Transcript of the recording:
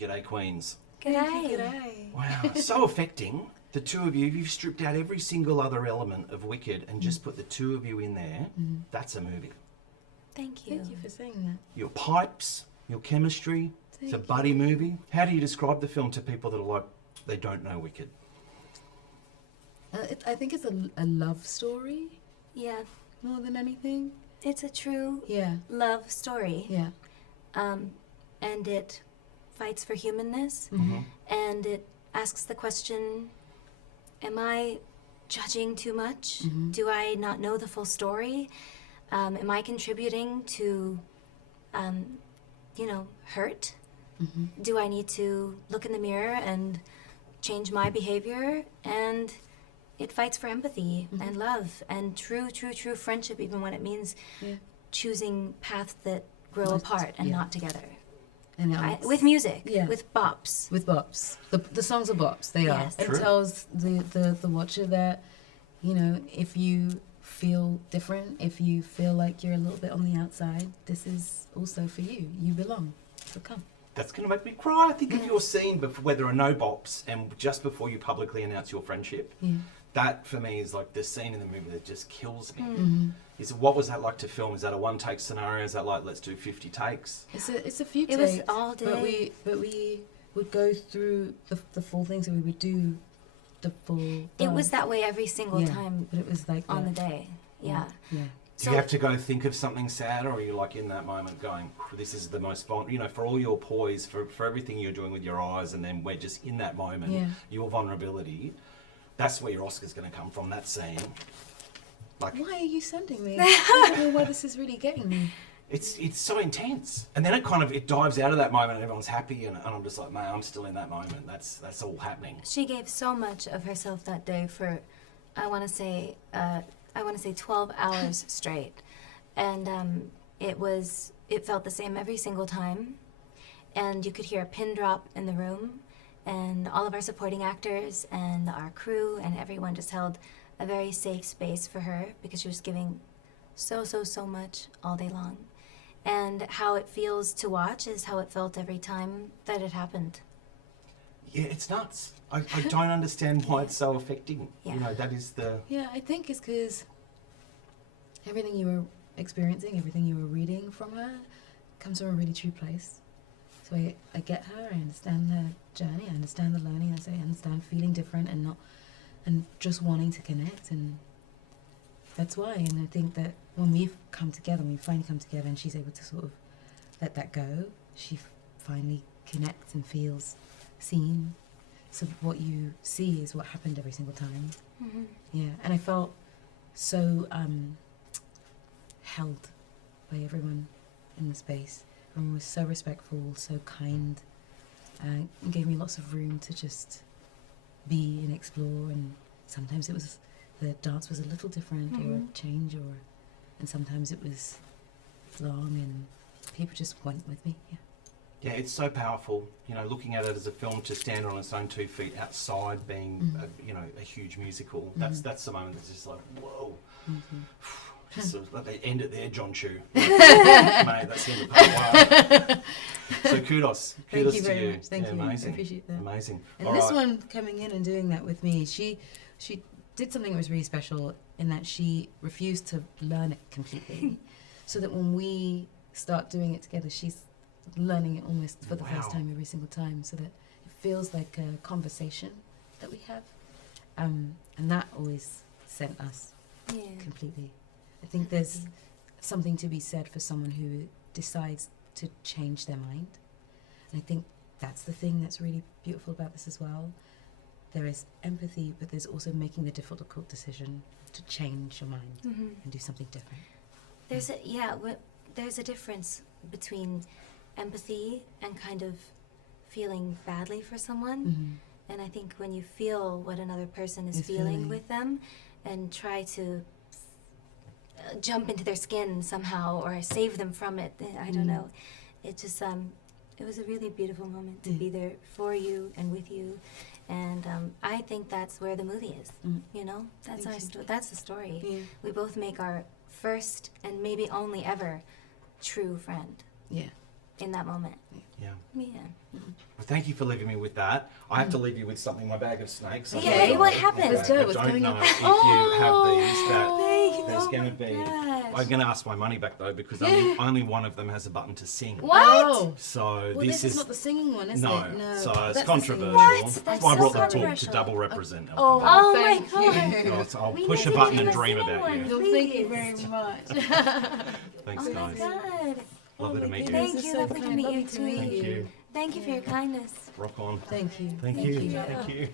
G'day, Queens. G'day. G'day. Wow, so affecting. The two of you, you've stripped out every single other element of Wicked and just put the two of you in there. That's a movie. Thank you. Thank you for saying that. Your pipes, your chemistry. It's a buddy movie. How do you describe the film to people that are like, they don't know Wicked? I think it's a love story Yeah, more than anything. it's a true Yeah. love story. Yeah. And it fights for humanness. And it asks the question, am I judging too much? Do I not know the full story? Am I contributing to, hurt? Do I need to look in the mirror and change my behavior? And it fights for empathy and love and true friendship, even when it means choosing paths that grow apart and not together. And With music, Yeah. with bops. with bops. The songs are bops. They Yes. are. It True. tells the watcher that, if you feel different, if you feel like you're a little bit on the outside, this is also for you. You belong. So come. That's going to make me cry. I think of your scene before, where there are no bops and just before you publicly announce your friendship. Yeah. That, for me, is like the scene in the movie that just kills me. What was that like to film? Is that a one-take scenario? Is that like, let's do 50 takes? It's a few It takes. was all day. But we would go through the full thing, so we would do the full. It was that way every single Yeah, time but it was like on the that. day. Yeah. Yeah. Do you have to go think of something sad, or are you like in that moment going, this is the most vulnerable, for all your poise, for everything you're doing with your eyes, and then we're just in that moment, your vulnerability, that's where your Oscar's going to come from, that scene. Like, Why are you sending me? I don't know why this is really getting me. it's so intense. And then it dives out of that moment and everyone's happy, and I'm just like, man, I'm still in that moment. That's all happening. She gave so much of herself that day for, I want to say 12 hours straight. And it felt the same every single time. And you could hear a pin drop in the room. And all of our supporting actors and our crew and everyone just held a very safe space for her because she was giving so much all day long. And how it feels to watch is how it felt every time that it happened. Yeah, it's nuts. I don't understand why it's so affecting. Yeah. That is the... Yeah, I think it's because everything you were experiencing, everything you were reading from her, comes from a really true place. So I get her, I understand her journey, I understand the learning, I understand feeling different and just wanting to connect, and that's why. And I think that when we finally come together and she's able to sort of let that go, she finally connects and feels seen. So what you see is what happened every single time. Yeah, and I felt so held by everyone in the space. Everyone was so respectful, so kind, and gave me lots of room to just be and explore. And sometimes the dance was a little different, or a change, and sometimes it was long, and people just went with me. Yeah. Yeah, it's so powerful, looking at it as a film to stand on its own 2 feet outside being, a huge musical. That's the moment that's just like, whoa. Just sort of let they end it there, John Chu. Mate, that's the end of part 1. So kudos Thank you to very you. much. Thank you. Amazing. I appreciate that. Amazing. And All this right. one coming in and doing that with me, she did something that was really special in that she refused to learn it completely, so that when we start doing it together, she's learning it almost for the first time every single time, so that it feels like a conversation that we have, and that always sent us completely. I think there's something to be said for someone who decides to change their mind, and I think that's the thing that's really beautiful about this as well. There is empathy, but there's also making the difficult decision to change your mind and do something different. There's a difference between empathy and kind of feeling badly for someone. And I think when you feel what another person is feeling with them and try to jump into their skin somehow or save them from it, I don't know. It just, it was a really beautiful moment to be there for you and with you. And I think that's where the movie is, That's that's the story. Yeah. We both make our first and maybe only ever true friend Yeah. in that moment. Yeah. Yeah. Well, thank you for leaving me with that. I have to leave you with something. My bag of snakes. Yeah, wait, what happened? Let's go. I What's don't going know on? if you have these. That there's Oh going to my be. gosh. I'm going to ask my money back though because only one of them has a button to sing. What? Oh. So Well, this is not the singing one, is no, it? No. so That's it's the controversial. singing one. What? That's That's why I so brought the talk to controversial. double represent. them. Oh, Oh my thank God. you. So I'll We push a need to button do and a dream singing about one. you. Well, thank you very much. Thanks, Oh my guys. God. Lovely to meet you. Thank This is you. so Lovely to kind. meet Lovely you to too. meet Thank you. Thank you for your kindness. Rock on. Thank you. Thank you. Thank you.